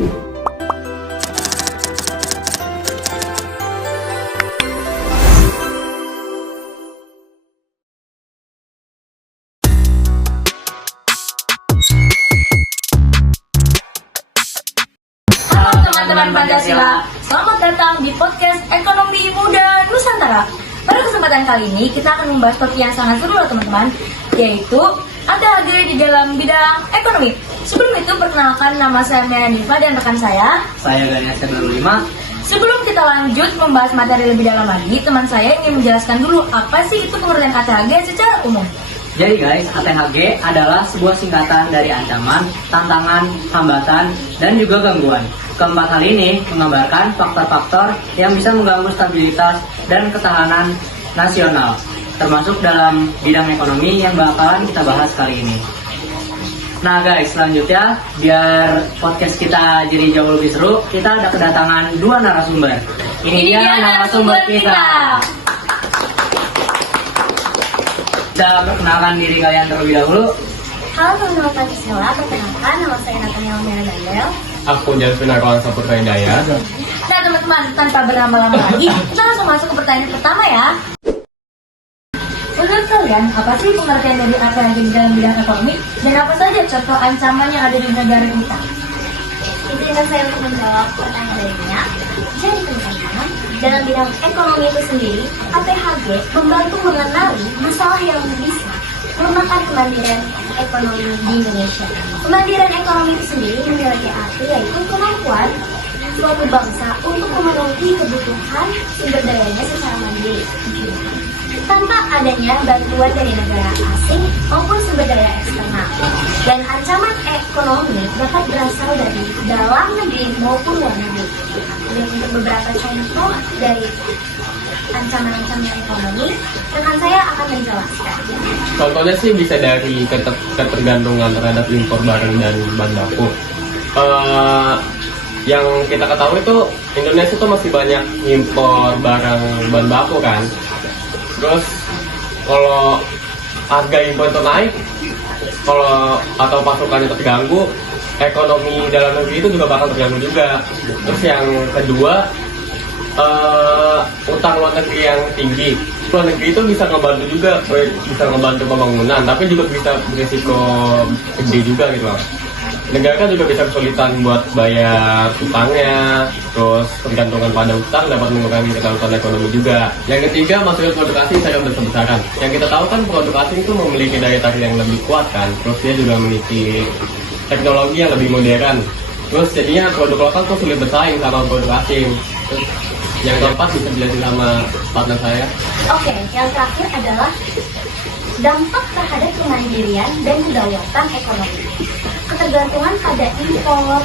Halo teman-teman Pancasila, selamat datang di podcast Ekonomi Muda Nusantara. Pada kesempatan kali ini kita akan membahas topik yang sangat seru loh teman-teman, yaitu ATHG di dalam bidang ekonomi. Sebelum itu perkenalkan, nama saya Diva dan rekan saya Ganesha 25. Sebelum kita lanjut membahas materi lebih dalam lagi, teman saya ingin menjelaskan dulu apa sih itu pengertian ATHG secara umum. Jadi guys, ATHG adalah sebuah singkatan dari ancaman, tantangan, hambatan, dan juga gangguan. Keempat hal ini menggambarkan faktor-faktor yang bisa mengganggu stabilitas dan ketahanan nasional, termasuk dalam bidang ekonomi yang bakalan kita bahas kali ini. Nah guys, selanjutnya biar podcast kita jadi jauh lebih seru, kita ada kedatangan dua narasumber. Ini dia narasumber kita. Bisa perkenalkan diri kalian terlebih dahulu. Halo teman-teman Pancasila, perkenalkan nama saya Nathaniel Merandandel. Aku Jasmine Arkawan Saputra Hidayat. Nah teman-teman, tanpa berlama-lama lagi, kita langsung masuk ke pertanyaan pertama ya. Menurut kalian, apa sih pengertian dari ATHG di dalam bidang ekonomi dan apa saja contoh ancaman yang ada di negara kita? Izinkan saya untuk menjawab pertanyaan lainnya. Jadi teman-teman, dalam bidang ekonomi itu sendiri, ATHG membantu mengenali masalah yang bisa melemahkan kemandirian ekonomi di Indonesia. Kemandirian ekonomi itu sendiri memiliki arti yaitu kemampuan suatu bangsa untuk memenuhi kebutuhan sumber dayanya secara mandiri, tanpa adanya bantuan dari negara asing maupun sumber daya eksternal. Dan ancaman ekonomi dapat berasal dari dalam negeri maupun luar negeri. Dan untuk beberapa contoh dari ancaman-ancaman ekonomi, rekan saya akan menjelaskan. Contohnya sih bisa dari ketergantungan terhadap impor barang dan bahan baku. Yang kita ketahui itu Indonesia tuh masih banyak impor barang bahan baku kan. Terus kalau harga impor itu naik, atau pasokannya terganggu, ekonomi dalam negeri itu juga bakal terganggu juga. Terus yang kedua, utang luar negeri yang tinggi. Luar negeri itu bisa ngebantu juga, bisa ngebantu pembangunan, tapi juga bisa berisiko gede juga gitu loh. Negara kan juga bisa kesulitan buat bayar utangnya, terus tergantungan pada utang dapat mengurangi ketahuan ekonomi juga. Yang ketiga, masuknya produk asing sangat besar-besaran. Yang kita tahu kan produk asing itu memiliki daya tarik yang lebih kuat kan, terus dia juga memiliki teknologi yang lebih modern. Terus jadinya produk lokal tuh sulit bersaing sama produk asing. Terus yang keempat bisa dijelasin sama partner saya. Oke, yang terakhir adalah dampak terhadap kemandirian dan kedaulatan ekonomi. Ketergantungan pada impor,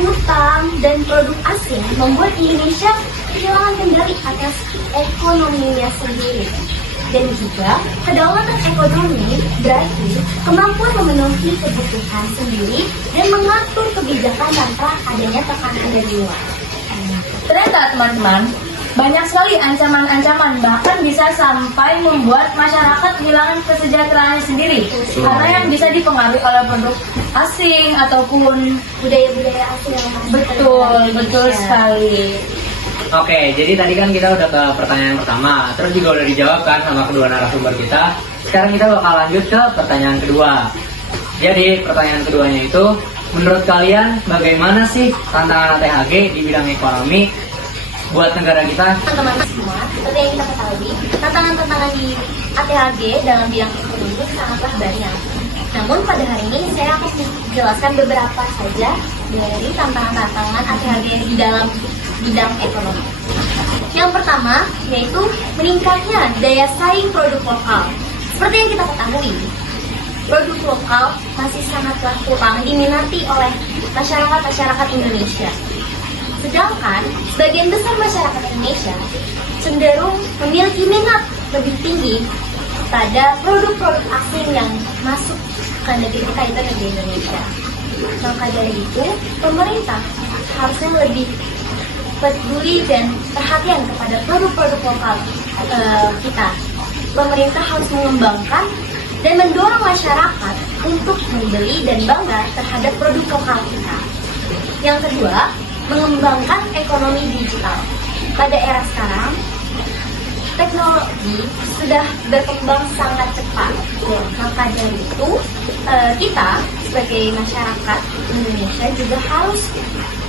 hutang, dan produk asing membuat Indonesia kehilangan kendali atas ekonominya sendiri. Dan juga kedaulatan ekonomi berarti kemampuan memenuhi kebutuhan sendiri dan mengatur kebijakan tanpa adanya tekanan dari luar. Ternyata teman-teman, banyak sekali ancaman-ancaman, bahkan bisa sampai membuat masyarakat kehilangan kesejahteraannya sendiri. Karena yang bisa dipengaruhi oleh produk asing ataupun Budaya-budaya asing yang masuk ke betul Indonesia. sekali. Oke, jadi tadi kan kita udah ke pertanyaan pertama, terus juga udah dijawab kan sama kedua narasumber kita. Sekarang kita bakal lanjut ke pertanyaan kedua. Jadi pertanyaan keduanya itu, menurut kalian bagaimana sih tantangan ATHG di bidang ekonomi buat negara kita? Teman-teman semua, seperti yang kita ketahui, tantangan-tantangan di ATHG dalam bidang ekonomi itu sangatlah banyak. Namun pada hari ini saya akan menjelaskan beberapa saja dari tantangan-tantangan ATHG di dalam bidang ekonomi. Yang pertama yaitu meningkatnya daya saing produk lokal. Seperti yang kita ketahui, produk lokal masih sangatlah kurang diminati oleh masyarakat Indonesia. Sedangkan sebagian besar masyarakat Indonesia cenderung memiliki minat lebih tinggi pada produk-produk asing yang masuk ke negeri kita, itu negeri Indonesia. Maka dari itu, pemerintah harusnya lebih peduli dan perhatian kepada produk-produk lokal kita. Pemerintah harus mengembangkan dan mendorong masyarakat untuk membeli dan bangga terhadap produk lokal kita. Yang kedua, mengembangkan ekonomi digital. Pada era sekarang, teknologi sudah berkembang sangat cepat. Maka dari itu, kita sebagai masyarakat Indonesia juga harus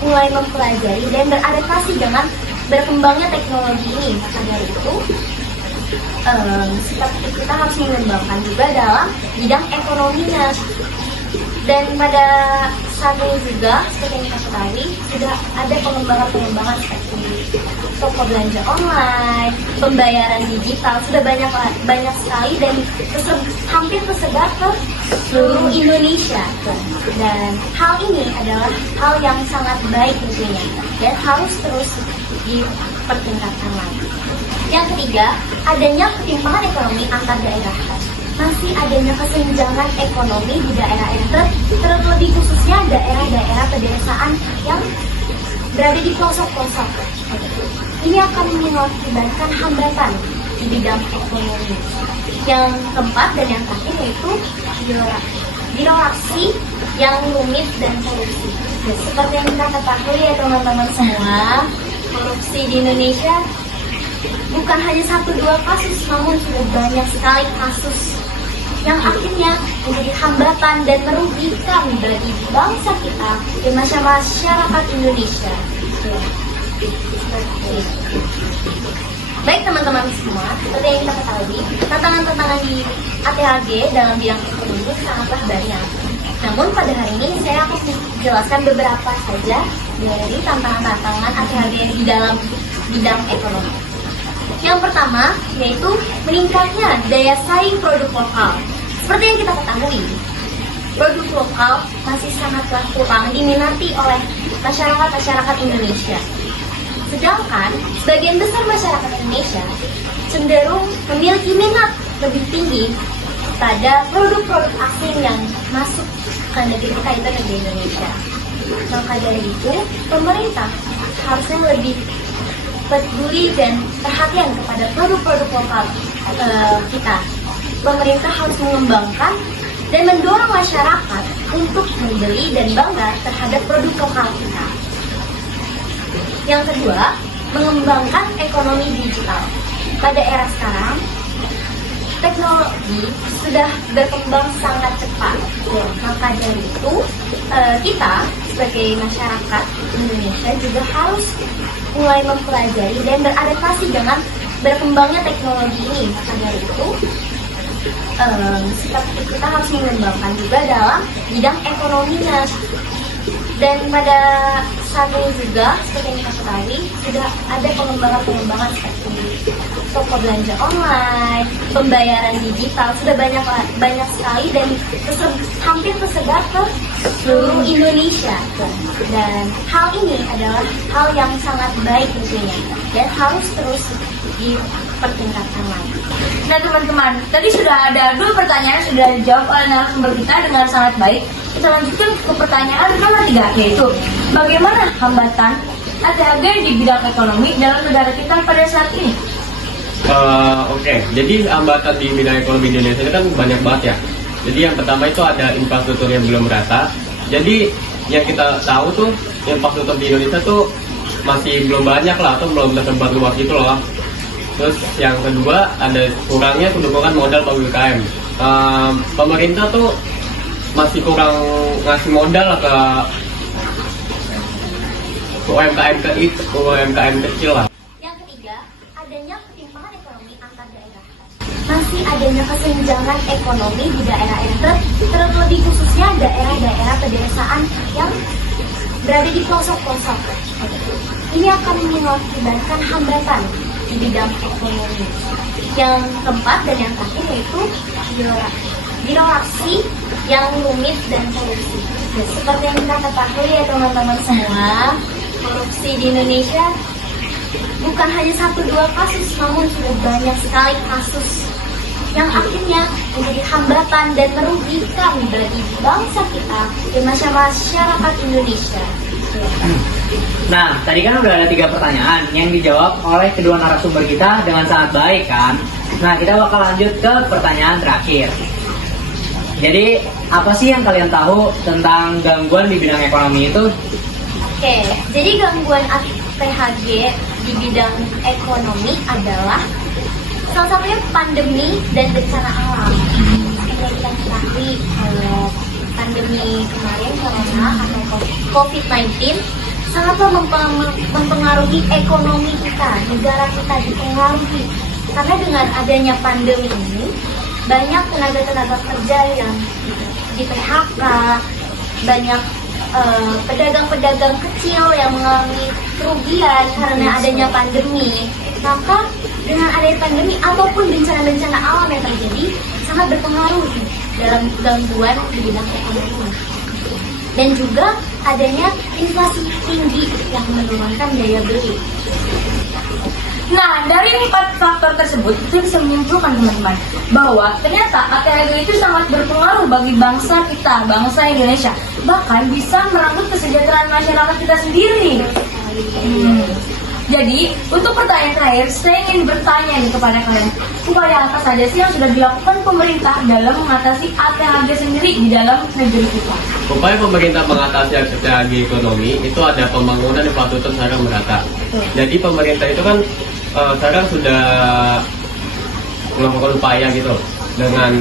mulai mempelajari dan beradaptasi dengan berkembangnya teknologi ini. Maka dari itu, seperti kita harus mengembangkan juga dalam bidang ekonominya. Dan pada saat ini juga, seperti yang kita ketahui, sudah ada pengembangan seperti toko belanja online, pembayaran digital, sudah banyak sekali dan hampir tersebar ke seluruh Indonesia. Dan hal ini adalah hal yang sangat baik tentunya dan harus terus dipertingkatkan lagi. Yang ketiga, adanya ketimpangan ekonomi antar daerah. Masih adanya kesenjangan ekonomi di daerah terlebih khususnya daerah-daerah pedesaan yang berada di pelosok-pelosok. Ini akan mengakibatkan hambatan di bidang ekonomi. Yang keempat dan yang terakhir yaitu birokrasi yang rumit dan korupsi. Seperti yang kita ketahui ya teman-teman semua, korupsi di Indonesia bukan hanya 1-2 kasus, namun sudah banyak sekali kasus yang akhirnya menjadi hambatan dan merugikan bagi bangsa kita dan masyarakat Indonesia. Baik teman-teman semua, seperti yang kita ketahui, tantangan-tantangan di ATHG dalam bidang ekonomi itu sangatlah banyak. Namun pada hari ini saya akan menjelaskan beberapa saja dari tantangan-tantangan ATHG di dalam bidang ekonomi. Yang pertama yaitu meningkatnya daya saing produk lokal. Seperti yang kita ketahui, produk lokal masih sangatlah kurang diminati oleh masyarakat Indonesia. Sedangkan sebagian besar masyarakat Indonesia cenderung memiliki minat lebih tinggi pada produk-produk asing yang masuk ke negeri kita, itu negeri Indonesia. Maka dari itu, pemerintah harusnya lebih peduli dan perhatian kepada produk-produk lokal kita. Pemerintah harus mengembangkan dan mendorong masyarakat untuk membeli dan bangga terhadap produk lokal kita. Yang kedua, mengembangkan ekonomi digital. Pada era sekarang, teknologi sudah berkembang sangat cepat. Maka dari itu, kita sebagai masyarakat Indonesia juga harus mulai mempelajari dan beradaptasi dengan berkembangnya teknologi ini. Maka dari itu, seperti kita harus mengembangkan juga dalam bidang ekonominya. Dan pada saat ini juga, seperti yang kita ketahui, sudah ada pengembangan seperti toko belanja online, pembayaran digital, sudah banyak sekali dan hampir tersebar ke seluruh Indonesia. Dan hal ini adalah hal yang sangat baik tentunya dan harus terus dipertingkatkan lagi. Nah teman-teman, tadi sudah ada 2 pertanyaan sudah dijawab oleh narasumber kita dengan sangat baik. Kita lanjutkan ke pertanyaan nomor 3, yaitu bagaimana hambatan ATHG di bidang ekonomi dalam negara kita pada saat ini? Oke, jadi hambatan di bidang ekonomi di Indonesia itu kan banyak banget ya. Jadi yang pertama itu ada infrastruktur yang belum merata. Jadi yang kita tahu tuh infrastruktur di Indonesia tuh masih belum banyak lah, atau belum tersebar luas gitu loh. Terus yang kedua ada kurangnya dukungan modal bagi UMKM. Pemerintah tuh masih kurang ngasih modal lah ke UMKM kecil lah. Yang ketiga, adanya ketimpangan ekonomi antar daerah. Masih adanya kesenjangan ekonomi di daerah terlebih khususnya daerah-daerah pedesaan yang berada di pelosok-pelosok. Ini akan mengakibatkan hambatan di bidang ekonomi. Yang keempat dan yang terakhir yaitu birokrasi yang rumit dan korupsi. Seperti yang kita ketahui ya teman-teman semua, korupsi di Indonesia bukan hanya 1-2 kasus, namun sudah banyak sekali kasus yang akhirnya menjadi hambatan dan merugikan bagi bangsa kita dan masyarakat Indonesia. Nah, tadi kan udah ada 3 pertanyaan yang dijawab oleh kedua narasumber kita dengan sangat baik kan. Nah, kita bakal lanjut ke pertanyaan terakhir. Jadi, apa sih yang kalian tahu tentang gangguan di bidang ekonomi itu? Oke, jadi gangguan ATHG di bidang ekonomi adalah salah satunya pandemi dan bencana alam. Seperti kita ketahui, pandemi kemarin corona atau COVID-19 sangatlah mempengaruhi ekonomi kita, negara kita dipengaruhi. Karena dengan adanya pandemi ini, banyak tenaga-tenaga kerja yang di PHK, banyak pedagang-pedagang kecil yang mengalami kerugian karena adanya pandemi. Maka dengan adanya pandemi ataupun bencana-bencana alam yang terjadi sangat berpengaruh dalam gangguan di bidang ekonomi. Dan juga adanya inflasi tinggi yang menurunkan daya beli. Nah, dari 4 faktor tersebut, kita bisa menyimpulkan teman-teman bahwa ternyata ATHG itu sangat berpengaruh bagi bangsa kita, bangsa Indonesia. Bahkan bisa merenggut kesejahteraan masyarakat kita sendiri. Jadi, untuk pertanyaan terakhir, saya ingin bertanya nih kepada kalian, upaya apa saja sih yang sudah dilakukan pemerintah dalam mengatasi ATHG sendiri di dalam negeri kita? Upaya pemerintah mengatasi ATHG ekonomi itu ada pembangunan infrastruktur secara merata. Jadi pemerintah itu kan sekarang sudah melakukan upaya gitu dengan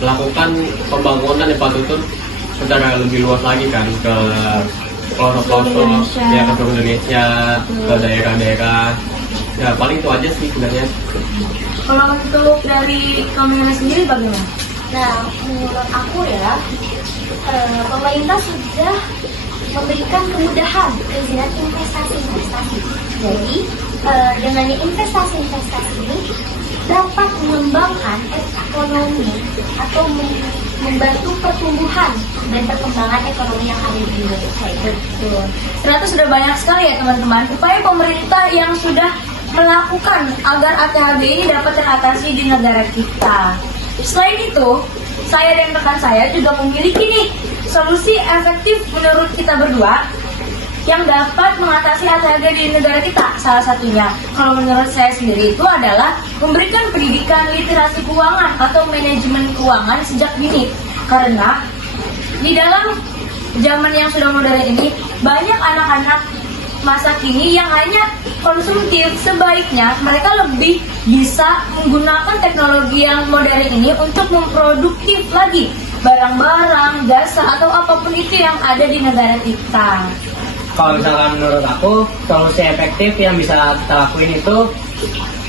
melakukan pembangunan infrastruktur secara lebih luas lagi kan ke pelosok-pelosok, ya ke seluruh Indonesia, ke daerah-daerah. Ya paling itu aja sih sebenarnya. Kalau untuk dari kamu sendiri bagaimana? Nah, menurut aku ya, pemerintah sudah memberikan kemudahan perizinan investasi-investasi. Jadi, dengan investasi-investasi ini dapat mengembangkan ekonomi atau membantu pertumbuhan dan perkembangan ekonomi yang ada di Indonesia. Betul. Ternyata sudah banyak sekali ya teman-teman upaya pemerintah yang sudah melakukan agar ATHG ini dapat teratasi di negara kita. Selain itu, saya dan rekan saya juga memiliki nih solusi efektif menurut kita berdua yang dapat mengatasi ATHG di negara kita. Salah satunya, kalau menurut saya sendiri itu adalah memberikan pendidikan literasi keuangan atau manajemen keuangan sejak dini. Karena di dalam zaman yang sudah modern ini, banyak anak-anak masa kini yang hanya konsumtif. Sebaiknya mereka lebih bisa menggunakan teknologi yang modern ini untuk memproduktif lagi barang-barang, jasa, atau apapun itu yang ada di negara kita. Kalau misalkan menurut aku, solusi efektif yang bisa kita lakuin itu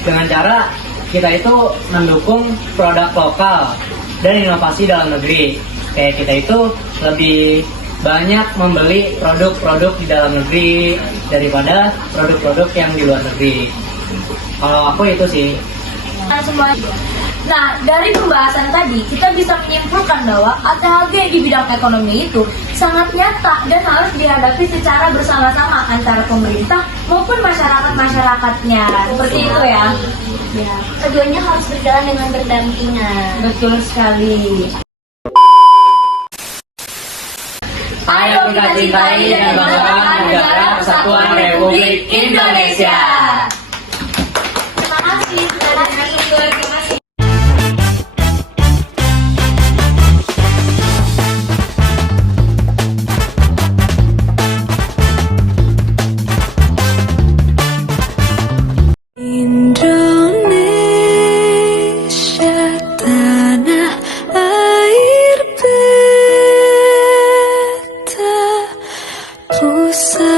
dengan cara kita itu mendukung produk lokal dan inovasi dalam negeri. Kayak kita itu lebih banyak membeli produk-produk di dalam negeri daripada produk-produk yang di luar negeri. Kalau aku itu sih. Nah, dari pembahasan tadi, kita bisa menyimpulkan bahwa ATHG di bidang ekonomi itu sangat nyata dan harus dihadapi secara bersama-sama antara pemerintah maupun masyarakat-masyarakatnya. Seperti itu ya. Ya, keduanya harus berjalan dengan berdampingan. Betul sekali. Ayo kita cintai dan banggakan negara Kesatuan Republik Indonesia. Terima kasih. Terima kasih. Indonesia tanah air beta pusat